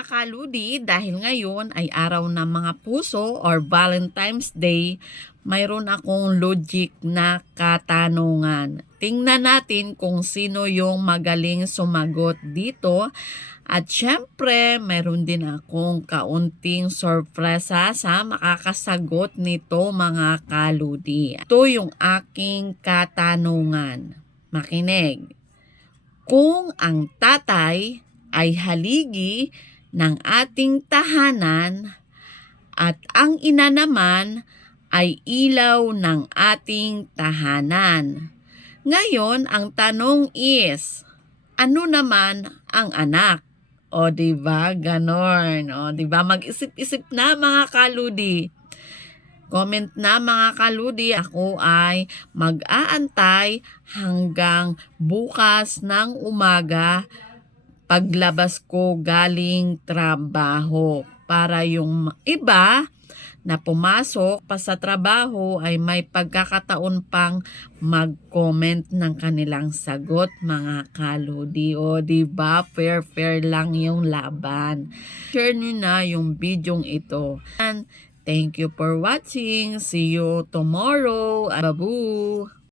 mga kaludi, dahil ngayon ay araw ng mga puso or Valentine's Day, mayroon akong logic na katanungan. Tingnan natin kung sino yung magaling sumagot dito. At syempre, mayroon din akong kaunting sorpresa sa makakasagot nito mga kaludi. Ito yung aking katanungan. Makinig. Kung ang tatay ay haligi ng ating tahanan at ang ina naman ay ilaw ng ating tahanan. Ngayon, ang tanong is, ano naman ang anak? O diba, ganon. O diba, mag-isip-isip na mga kaludi. Comment na mga kaludi, ako ay mag-aantay hanggang bukas ng umaga paglabas ko galing trabaho para yung iba na pumasok pa sa trabaho ay may pagkakataon pang mag-comment ng kanilang sagot mga kaludi. O diba, fair lang yung laban. Share nyo na yung videong ito. And thank you for watching. See you tomorrow. Babu!